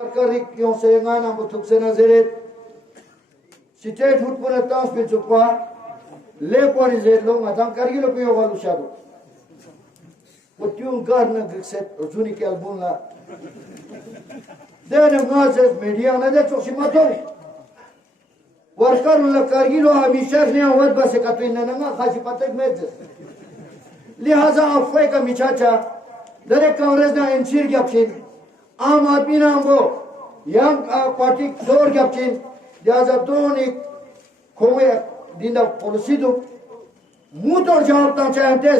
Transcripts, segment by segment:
Yung sayangan ang butuk sa Nazaret, si Ted Hut pun atas pinjukpa, lepo ni Zedlong atang kargilo piyo kalu syado. Utiung gar na gikset ujuni ke album la. Dan ngazes media na de chok simatong. Warkar la kargilo hamisha ne awad bas katwin na nga khaji patek mezes. लिहाजा अफवाह का मिचाचा दरेक कांग्रेस ना इंसिर गपचिन आम आदमी ना हमको young party जोर गपचिन लिहाजा दोनों ने खोए दिना पॉलिसी दो मुंह तोड़ जवाब ता चाहते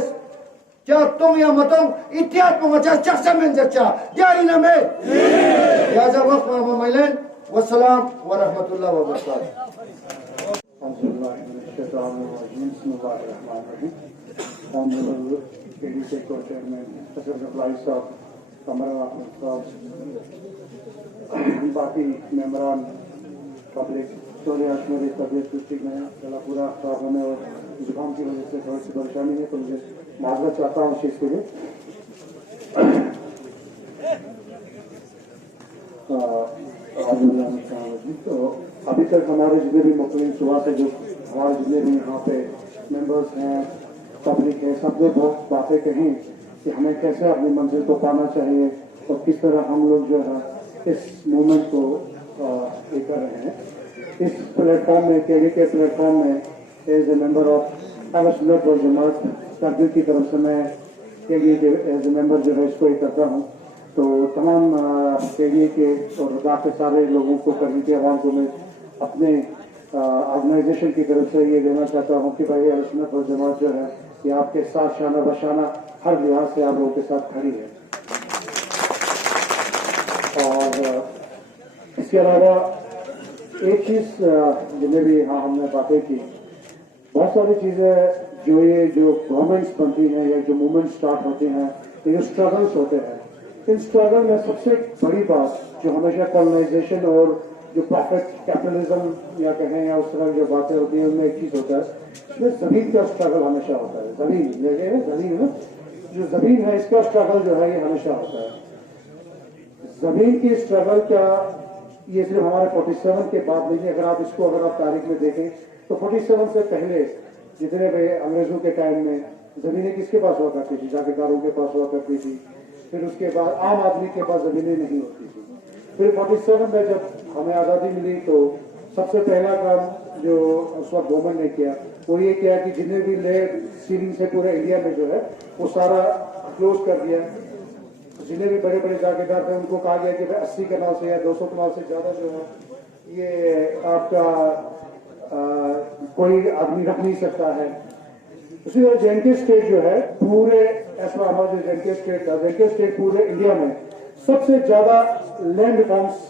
क्या तुम या मतों इतिहास में मचा चर्चा में चर्चा क्या इन में लिहाजा वक्त में मिलन वस्सलाम व रहमतुल्लाह व बरकातहू Honorable KDC Co-Chairman, Assessor Supplies of Kamara of बाकी मेंबरान पब्लिक थोड़े आज मेरी तबीयत कुछ में चला पूरा खराब होने और जुकाम की वजह से थोड़ी सी परेशानी है तो मुझे माजरत चाहता हूँ इस चीज़ के लिए तो अभी तक हमारे जितने भी मुख्य सुबह से जो हमारे जितने भी यहाँ पे मेंबर्स हैं पब्लिक है सबने बहुत बातें कही कि हमें कैसे अपनी मंजिल को पाना चाहिए और किस तरह हम लोग जो है इस मूवमेंट को ये कर रहे हैं इस प्लेटफॉर्म में केडी के प्लेटफॉर्म में एज ए मेंबर ऑफ सुन्नत वल जमात करगिल की तरफ से मैं केडी के एज ए मेंबर जो है इसको ये करता हूँ तो तमाम केडी के और बाकी सारे लोगों को करगिल के आवाम को मैं अपने ऑर्गेनाइजेशन की तरफ से ये देना चाहता हूँ कि भाई सुन्नत वल जमात जो है ये आपके साथ शाना बशाना हर लिहाज से आप लोगों के साथ खड़ी है और इसके अलावा एक चीज जिन्हें भी हाँ हमने बातें की बहुत सारी चीजें जो गवर्नमेंट्स बनती हैं या जो मूवमेंट स्टार्ट होते हैं तो ये स्ट्रगल्स होते हैं इन स्ट्रगल में सबसे बड़ी बात जो हमेशा कॉलोनाइजेशन और जो प्रॉफिट कैपिटलिज्म या कहें या उस तरह की जो बातें होती हैं उनमें एक चीज होता है इसमें जमीन का स्ट्रगल हमेशा होता है जमीन ना जो जमीन है इसका स्ट्रगल जो है ये हमेशा होता है जमीन की स्ट्रगल का ये सिर्फ हमारे 47 के बाद नहीं अगर आप इसको अगर आप तारीख में देखें तो 47 से पहले जितने भी अंग्रेजों के टाइम में जमीनें किसके पास हुआ करती थी जागीरदारों के पास हुआ करती थी फिर उसके बाद आम आदमी के पास जमीनें नहीं होती थी फिर 47 में जब हमें आज़ादी मिली तो सबसे पहला काम जो उस वक्त गवर्नमेंट ने किया वो ये किया कि जितने भी लैंड सीलिंग से पूरे इंडिया में जो है वो सारा क्लोज कर दिया जितने भी बड़े बड़े जागीरदार थे उनको कहा गया कि 80 कनाल से या 200 कनाल से ज्यादा जो है ये आपका कोई आदमी रख नहीं सकता है उसी तरह जेएनके स्टेट जो है पूरे ऐसा हमारा जो जेएनके स्टेट था जेएनके स्टेट पूरे इंडिया में सबसे ज्यादा लैंड रिफॉर्म्स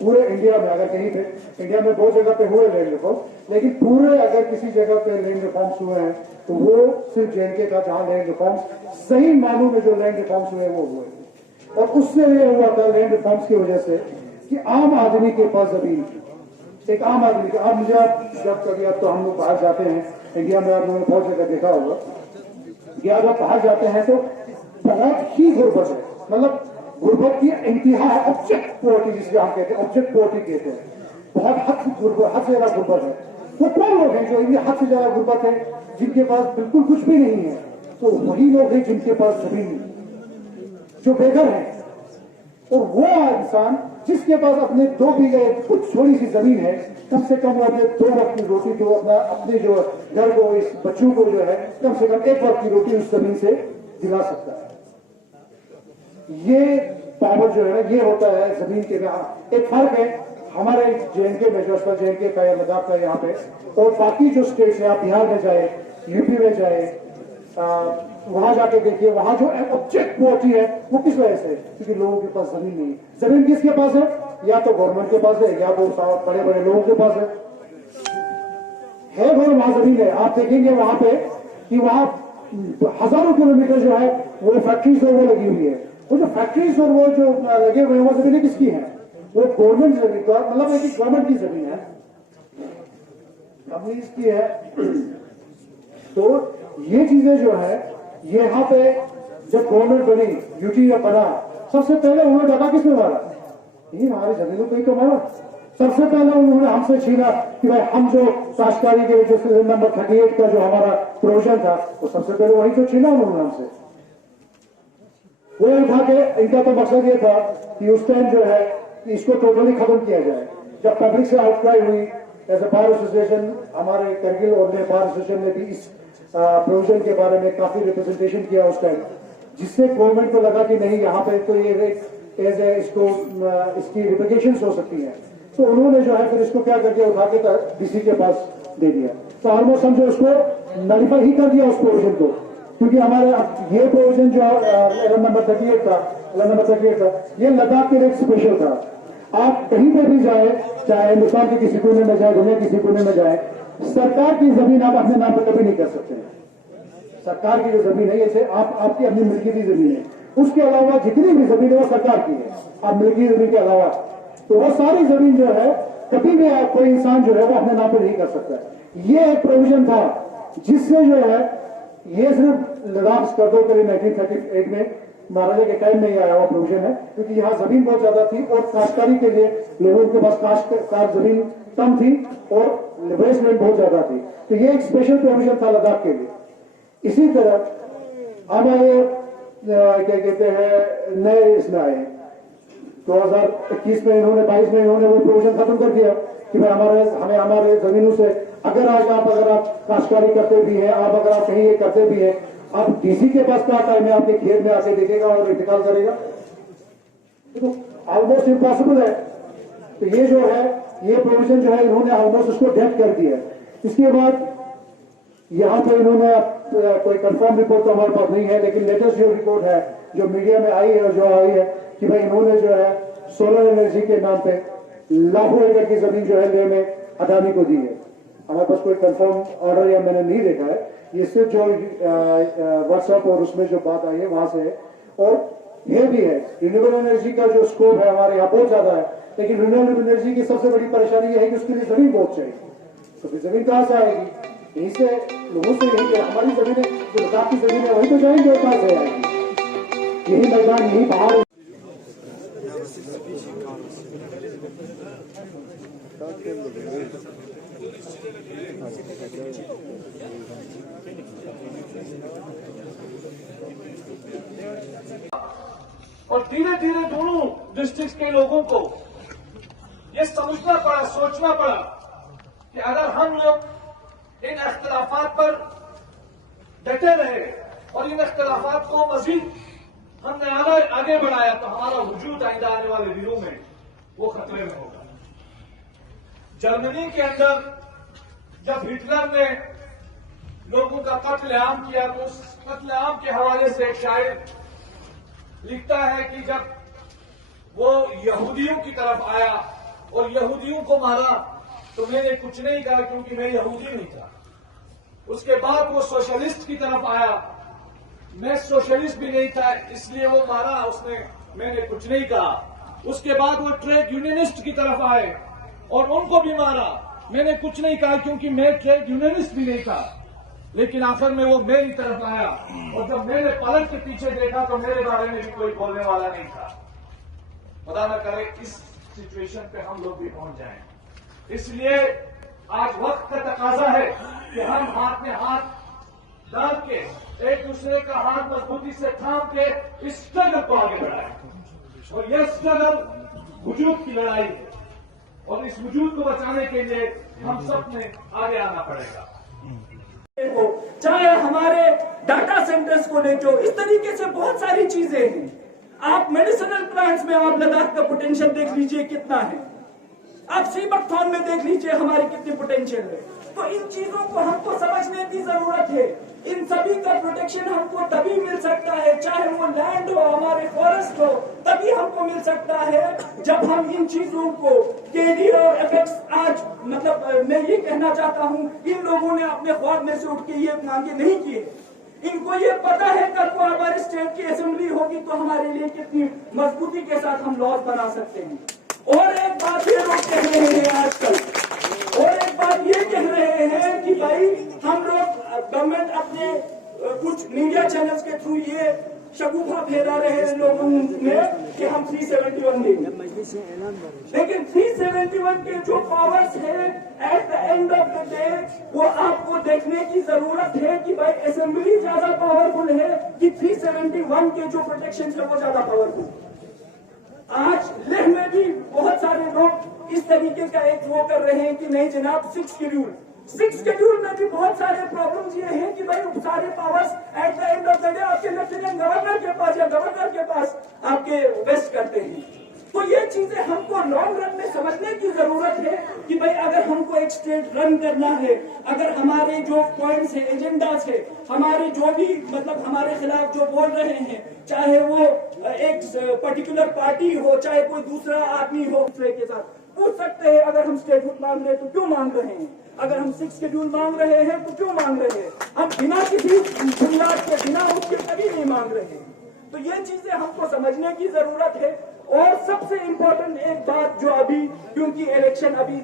पूरे इंडिया में अगर कहीं पे इंडिया में बहुत जगह पे हुए लैंड रिफॉर्म लेकिन पूरे अगर किसी जगह पे लैंड रिफॉर्म्स हुए हैं तो वो सिर्फ जेएनके का जहां लैंड रिफॉर्म्स सही मानों में जो लैंड रिफॉर्म्स हुए वो हुए और उससे ये हुआ था लैंड रिफॉर्म्स की वजह से कि आम आदमी के पास जमीन थी एक आम आदमी के आप मुझे जब कभी आप तो हम लोग बाहर जाते हैं इंडिया में आप लोगों ने बहुत जगह देखा होगा कि आप बाहर जाते हैं तो बहुत ही गुर्बत है मतलब गुर्बत की इंतहा है ऑब्जेक्ट पोवर्टी जिसे हम कहते हैं ऑब्जेक्ट पोवर्टी कहते हैं बहुत हद से ज्यादा गुर्बत है तो कौन लोग हैं जो इनकी हद से ज्यादा गुर्बत है जिनके पास बिल्कुल कुछ भी नहीं है तो वही लोग हैं जिनके पास जमीन नहीं जो बेघर है और वो इंसान जिसके पास अपने 2 बीघे कुछ थोड़ी सी जमीन है कम से कम वो अपने 2 वक्त की रोटी जो अपने जो घर को इस बच्चों को जो है कम से कम 1 वक्त की रोटी उस जमीन से दिला सकता है ये पावर जो है ना ये होता है जमीन के एक फर्क है हमारे जेएनके में जो जेएनके का या लद्दाख का यहाँ पे और बाकी जो स्टेट्स है आप बिहार में जाए यूपी में जाए वहां जाके देखिए वहां जो ऑब्जेक्ट पोवर्टी है वो किस वजह से क्योंकि लोगों के पास जमीन नहीं जमीन किसके पास है या तो गवर्नमेंट के पास है या वो बड़े बड़े लोगों के पास है वहां जमीन है आप देखेंगे वहां पे कि वहां हजारों किलोमीटर जो है वो फैक्ट्रीज और वो लगी हुई है वो जो फैक्ट्रीज और वो जो लगे हुए हैं वो जमीनें किसकी है वो गवर्नमेंट जमीन का मतलब है कि गवर्नमेंट की जमीन है कंपनीज की है तो ये चीजें जो है ये यहाँ पे जब गवर्नमेंट बनी यूटी या बना सबसे पहले उन्होंने डाका किसने मारा यही हमारी जमीनों को ही तो मारा। सबसे पहले उन्होंने हमसे छीना कि भाई हम जो काश्तकारी के जो नंबर 38 का जो हमारा प्रोविजन था वो सबसे पहले वही तो छीना उन्होंने हमसे। वो उठा के इनका तो मकसद ये था कि उस टाइम जो है कि इसको टोटली खत्म किया जाए। जब पब्लिक से आउटक्राई हुई एज ए बार एसोसिएशन, हमारे करगिल और नेपाल एसोसिएशन ने भी इस प्रोविजन के बारे में काफी रिप्रेजेंटेशन किया उस टाइम, जिससे गवर्नमेंट को लगा कि नहीं यहाँ पे तो ये एज ए इसको इसकी रिप्लिकेशंस हो सकती हैं। तो उन्होंने जो है फिर इसको क्या कर दिया, उठा के डीसी के पास दे दिया। तो ऑलमोस्ट हम जो उसको नलीफाई ही कर दिया उस प्रोविजन को, क्योंकि हमारे ये प्रोविजन जो नंबर 38 था, ये लद्दाख के लिए स्पेशल था। आप कहीं पे भी जाए, चाहे हिंदुस्तान के किसी कोने में जाए, दुनिया किसी कोने में जाए, सरकार की जमीन आप अपने नाम पर कभी नहीं कर सकते हैं। सरकार की जो जमीन है जैसे आपकी अपनी मिल्कियती जमीन है, उसके अलावा जितनी भी जमीन है वो सरकार की है। आप मिल्की जमीन के अलावा तो वो सारी जमीन जो है कभी भी कोई इंसान जो है वो अपने नाम पर नहीं कर सकता। ये एक प्रोविजन था जिससे जो है ये सिर्फ लद्दाख स्कर्दों के लिए 1938 में महाराजा के टाइम में ही आया हुआ प्रोविजन है, क्योंकि यहाँ जमीन बहुत ज्यादा थी और काश्तकारी के लिए लोगों के पास काश्तकार जमीन कम थी और लिबरेशन बहुत ज्यादा थी। तो ये एक स्पेशल प्रोविजन था लद्दाख के लिए। इसी तरह अब आए क्या कहते हैं नए इसमें आए 2021 में इन्होंने 22 में इन्होंने वो प्रोविजन खत्म कर दिया कि भाई हमें हमारे जमीनों से अगर आप काश्तकारी करते भी हैं, आप अगर आप कहीं ये करते भी हैं, आप डीसी के पास क्या टाइम है आपके खेत में आके देखेगा और इंतकाल करेगा, तो ऑलमोस्ट इम्पॉसिबल है। तो ये जो है ये प्रोविजन जो है इन्होंने ऑलमोस्ट उसको डेथ कर दिया। इसके बाद यहाँ पे इन्होंने कोई कंफर्म रिपोर्ट तो हमारे पास नहीं है, लेकिन लेटेस्ट जो रिपोर्ट है जो मीडिया में आई है और जो आई है कि भाई इन्होंने जो है सोलर एनर्जी के नाम पे लाखों एकड़ की जमीन जो है लेह में अडानी को दी है। हमारे पास कोई कंफर्म ऑर्डर या मैंने नहीं देखा है, ये सिर्फ जो व्हाट्सएप और उसमें जो बात आई है वहां से है। और ये भी है रिन्यूएबल एनर्जी का जो स्कोप है हमारे यहाँ बहुत ज्यादा है, लेकिन रिन्यूएबल एनर्जी की सबसे बड़ी परेशानी यह है कि उसके लिए जमीन बहुत चाहिए। तो फिर जमीन कहां से आएगी? यहीं से लोगों से यही हमारी जमीन जो लद्दाख की जमीन है वही तो जाएंगे और कहां से आएगी? यही मैदान यही पहाड़। और धीरे धीरे दोनों डिस्ट्रिक्ट के लोगों को यह समझना पड़ा, सोचना पड़ा कि अगर हम लोग इन अख्तिलाफात पर डटे रहे और इन अख्तिलाफात को मजीद हमने आगे बढ़ाया तो हमारा वजूद आइंदा आने वाले दिनों में वो खतरे में होगा। जर्मनी के अंदर जब हिटलर ने लोगों का कत्लेआम किया तो उस कत्लेआम के हवाले से एक शायर लिखता है कि जब वो यहूदियों की तरफ आया और यहूदियों को मारा तो मैंने कुछ नहीं कहा क्योंकि मैं यहूदी नहीं था। उसके बाद वो सोशलिस्ट की तरफ आया, मैं सोशलिस्ट भी नहीं था इसलिए वो मारा उसने, मैंने कुछ नहीं कहा। उसके बाद वो ट्रेड यूनियनिस्ट की तरफ आए और उनको भी मारा, मैंने कुछ नहीं कहा क्योंकि मैं ट्रेड यूनियनिस्ट भी नहीं था। लेकिन आखिर में वो मेरी तरफ आया और जब मैंने पलट के पीछे देखा तो मेरे बारे में भी कोई बोलने वाला नहीं था। खुदा न करे इस सिचुएशन पे हम लोग भी पहुंच जाएं। इसलिए आज वक्त का तकाजा है कि हम हाथ में हाथ डाल के एक दूसरे का हाथ मजबूती से थाम के इस स्ट्रगल को आगे बढ़ाएं। और यह स्ट्रगल वजूद की लड़ाई है और इस वजूद को बचाने के लिए हम सब में आगे आना पड़ेगा। चाहे हमारे डाटा सेंटर्स को ले जो इस तरीके से बहुत सारी चीजें हैं। आप मेडिसिनल प्लांट्स में आप लद्दाख का पोटेंशियल देख लीजिए कितना है, आप सीबकथॉर्न में देख लीजिए हमारी कितनी पोटेंशियल है। तो इन चीजों को हमको समझने की जरूरत है। इन सभी का प्रोटेक्शन हमको तभी मिल सकता है, चाहे वो लैंड हो हमारे फॉरेस्ट हो, तभी हमको मिल सकता है जब हम इन चीजों को केडी और एफेक्ट्स आज मतलब मैं ये कहना चाहता हूँ इन लोगों ने अपने ख्वाब में से उठ के ये मांगे नहीं किए। इनको ये पता है कल को हमारे स्टेट की असेंबली होगी तो हमारे लिए कितनी मजबूती के साथ हम लॉज बना सकते हैं। और एक बात ये लोग कह रहे हैं आजकल, और एक बात ये कह रहे हैं कि भाई हम लोग गवर्नमेंट अपने कुछ मीडिया चैनल्स के थ्रू ये शगुफा फैला रहे हैं लोगों में कि हम 371 देंगे, लेकिन 371 के जो पावर्स है at the end of the day वो आपको देखने की जरूरत है कि भाई असेंबली ज्यादा पावरफुल है कि 371 के जो प्रोटेक्शन है वो ज्यादा पावरफुल। आज लेह में भी बहुत सारे लोग इस तरीके का एक वो कर रहे हैं कि नहीं जनाब 6 शेड्यूल में भी बहुत सारे प्रॉब्लम्स ये हैं कि भाई सारे powers at the end of the day आपके लेफ्टिनेंट गवर्नर के पास या गवर्नर के पास आपके वेस्ट करते हैं। तो ये चीजें हमको लॉन्ग रन में समझने की जरूरत है कि भाई अगर हमको एक स्टेट रन करना है, अगर हमारे जो पॉइंट्स है, एजेंडास है, हमारे जो भी मतलब हमारे खिलाफ जो बोल रहे हैं, चाहे वो एक पर्टिकुलर पार्टी हो, चाहे कोई दूसरा आदमी हो, दूसरे के साथ पूछ सकते हैं अगर हम स्टेटहुड मांग रहे हैं तो क्यों मांग रहे हैं, अगर हम 6 शेड्यूल मांग रहे हैं तो क्यों मांग रहे हैं, हम बिना किसी बुनियाद के बिना उसके कभी नहीं मांग रहे हैं। तो ये चीजें हमको समझने की जरूरत है। और सबसे इम्पोर्टेंट एक बात जो अभी, क्योंकि इलेक्शन अभी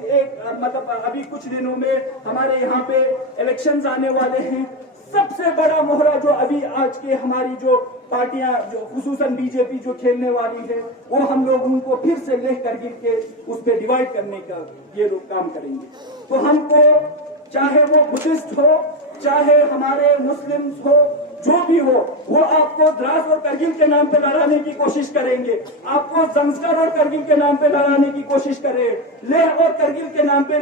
अभी कुछ दिनों में हमारे यहाँ पे इलेक्शंस आने वाले हैं, सबसे बड़ा मोहरा जो अभी आज के हमारी जो पार्टियां जो खुसूसन बीजेपी जो खेलने वाली है वो हम लोग उनको फिर से लेह करगिल के उस पर डिवाइड करने का ये लोग काम करेंगे। तो हमको चाहे वो बुद्धिस्ट हो, चाहे हमारे मुस्लिम्स हो, जो भी हो, वो आपको द्रास और करगिल के नाम पे लड़ाने की कोशिश करेंगे, आपको जंस्कर और करगिल के नाम पे लड़ाने की कोशिश करें, लेह और करगिल के नाम पे